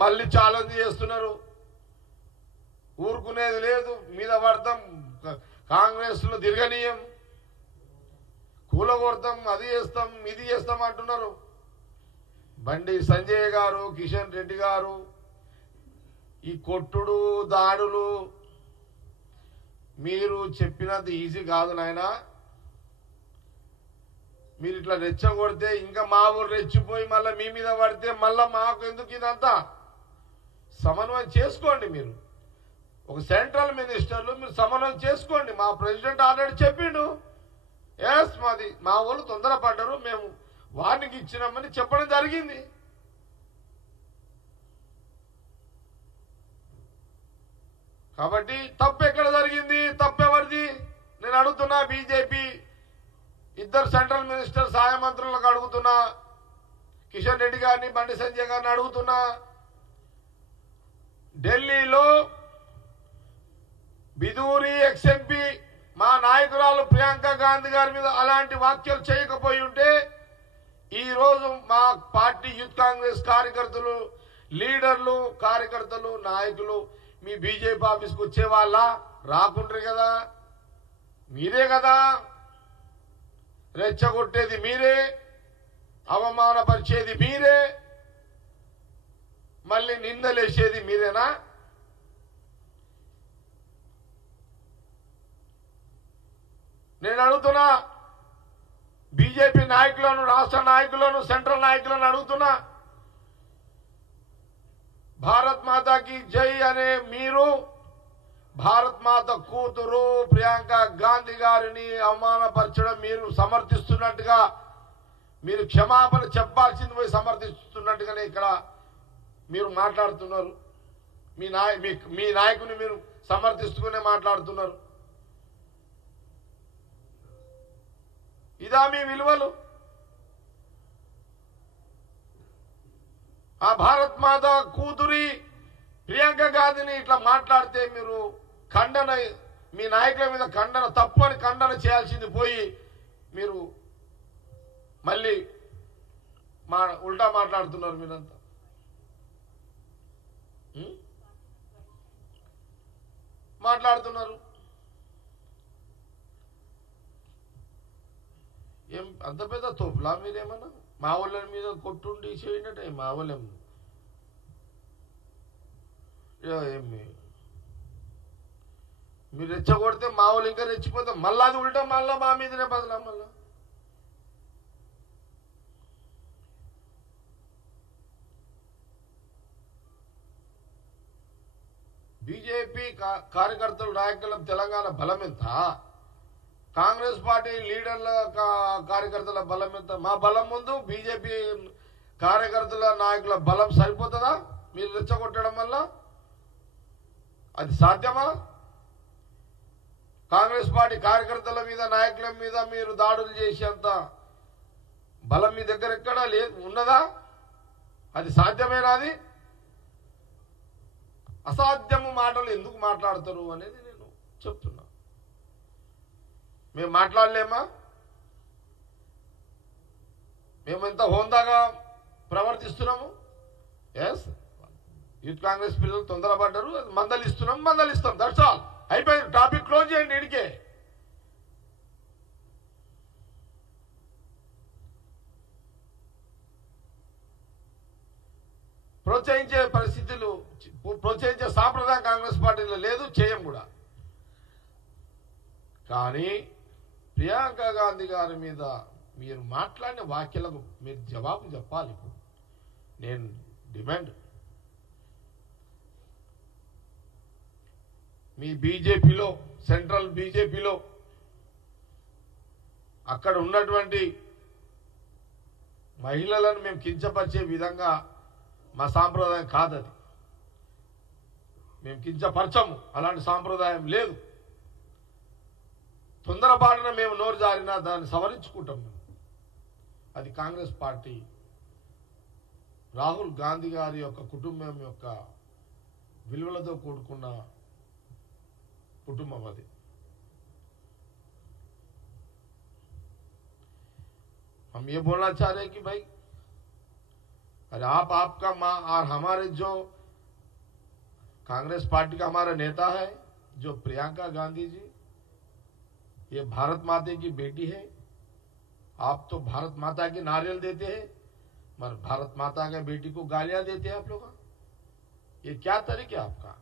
మళ్ళీ ఛాలెంజ్ చేస్తున్నారు. ఊరుకునేది లేదు, మీద పడతాం, కాంగ్రెస్ లో తిరగనీయం, కూలగొడతాం, అది చేస్తాం ఇది చేస్తాం అంటున్నారు. బండి సంజయ్ గారు, కిషన్ రెడ్డి గారు, ఈ కొట్టుడు దాడులు మీరు చెప్పినంత ఈజీ కాదు నాయనా. మీరు ఇట్లా రెచ్చగొడితే ఇంకా మా ఊరు రెచ్చిపోయి మళ్ళీ మీ మీద పడితే మళ్ళా మాకు ఎందుకు ఇదంతా? సమన్వయం చేసుకోండి. మీరు ఒక సెంట్రల్ మినిస్టర్లు మీరు సమన్వయం చేసుకోండి. మా ప్రెసిడెంట్ ఆల్రెడీ చెప్పిండు, ఎస్ మాది మా వాళ్ళు తొందరపడ్డారు, మేము వార్నింగ్ ఇచ్చినామని చెప్పడం జరిగింది. కాబట్టి తప్పు ఎక్కడ జరిగింది? తప్పెవరిది? నేను అడుగుతున్నా. బీజేపీ ఇద్దరు సెంట్రల్ మినిస్టర్ సహాయ మంత్రులకు అడుగుతున్నా, కిషన్ రెడ్డి గారిని బండి సంజయ్ గారిని అడుగుతున్నా. ఢిల్లీలో బిదూరి ఎక్స్ఎంపీ మా నాయకురాలు ప్రియాంక గాంధీ గారి మీద అలాంటి వ్యాఖ్యలు చేయకపోయి ఉంటే ఈరోజు మా పార్టీ యూత్ కాంగ్రెస్ కార్యకర్తలు, లీడర్లు, కార్యకర్తలు, నాయకులు మీ బీజేపీ ఆఫీస్కి వచ్చేవాళ్ళ? రాకుంటారు కదా. మీరే కదా రెచ్చగొట్టేది, మీరే అవమానపరిచేది, మీరే మళ్ళీ నిందలేసేది మీరేనా? నేను అడుగుతున్నా, బీజేపీ నాయకులను, రాష్ట్ర నాయకులను, సెంట్రల్ నాయకులను అడుగుతున్నా. భారత్ మాతాకి జై అనే మీరు భారత్ మాత కూతురు ప్రియాంక గాంధీ గారిని అవమానపరచడం మీరు సమర్థిస్తున్నట్టుగా, మీరు క్షమాపణ చెప్పాల్సింది పోయి సమర్థిస్తున్నట్టుగానే ఇక్కడ మీరు మాట్లాడుతున్నారు. మీ నాయకుని మీరు సమర్థిస్తూనే మాట్లాడుతున్నారు. ఇదా మీ విలువలు? ఆ భారత్ మాత కూతురి ప్రియాంక గాంధీని ఇట్లా మాట్లాడితే మీరు ఖండన, మీ నాయకుల మీద ఖండన, తప్పు అని ఖండన చేయాల్సింది పోయి మీరు మళ్ళీ ఉల్టా మాట్లాడుతున్నారు. మీరంతా మాట్లాడుతున్నారు. ఏం అంత పెద్ద తోపులా మీరేమన్నా? మా వాళ్ళ మీద కొట్టుండి చేయండి. మా వాళ్ళేం మీరు రెచ్చగొడితే మా వాళ్ళు ఇంకా రెచ్చిపోతే మళ్ళా అది ఉల్టా మళ్ళా మా మీదనే బదలా. మళ్ళా బీజేపీ కార్యకర్తలు, నాయకుల తెలంగాణ బలం ఎంత? కాంగ్రెస్ పార్టీ లీడర్ల కార్యకర్తల బలం ఎంత? మా బలం ముందు బీజేపీ కార్యకర్తల, నాయకుల బలం సరిపోతుందా? మీరు రెచ్చగొట్టడం వల్ల అది సాధ్యమా? కాంగ్రెస్ పార్టీ కార్యకర్తల మీద, నాయకుల మీద మీరు దాడులు చేసేంత బలం మీ దగ్గర ఎక్కడా లేదు, ఉన్నదా? అది సాధ్యమేనా? అది అసాధ్యము మాటలు ఎందుకు మాట్లాడతారు అనేది నేను చెప్తున్నా. మేము మాట్లాడలేమా? మేము ఎంత హోందాగా ప్రవర్తిస్తున్నాము. ఎస్, యూత్ కాంగ్రెస్ పిల్లలు తొందరపడ్డారు, మందలిస్తాం. That's all. అయిపోయింది. టాపిక్ క్లోజ్ చేయండి. ఇడికే ప్రోత్సహించే పరిస్థితులు, ప్రోత్సహించే సాంప్రదాయం కాంగ్రెస్ పార్టీలో లేదు, చేయం కూడా. కానీ ప్రియాంక గాంధీ గారి మీద మీరు మాట్లాడిన వ్యాఖ్యలకు మీరు జవాబు చెప్పాలి. నేను డిమాండ్, మీ బీజేపీలో, సెంట్రల్ బీజేపీలో అక్కడ ఉన్నటువంటి మహిళలను మేము కించపరిచే విధంగా మా సాంప్రదాయం కాదది. మేము కించపరచము, అలాంటి సాంప్రదాయం లేదు. తొందరపాటున మేము నోరు జారినా దాన్ని సవరించుకుంటాం. అది కాంగ్రెస్ పార్టీ, రాహుల్ గాంధీ గారి యొక్క కుటుంబం యొక్క విలువలతో కూడుకున్న కుటుంబం అది. हम ये बोलना चाह रहे हैं कि भाई अरे आप, आपका माँ और हमारे जो कांग्रेस पार्टी का हमारा नेता है जो प्रियंका गांधी जी, ये भारत माता की बेटी है। आप तो भारत माता की नारियल देते हैं, मगर भारत माता के बेटी को गालियां देते हैं आप लोग। ये क्या तरीका है आपका?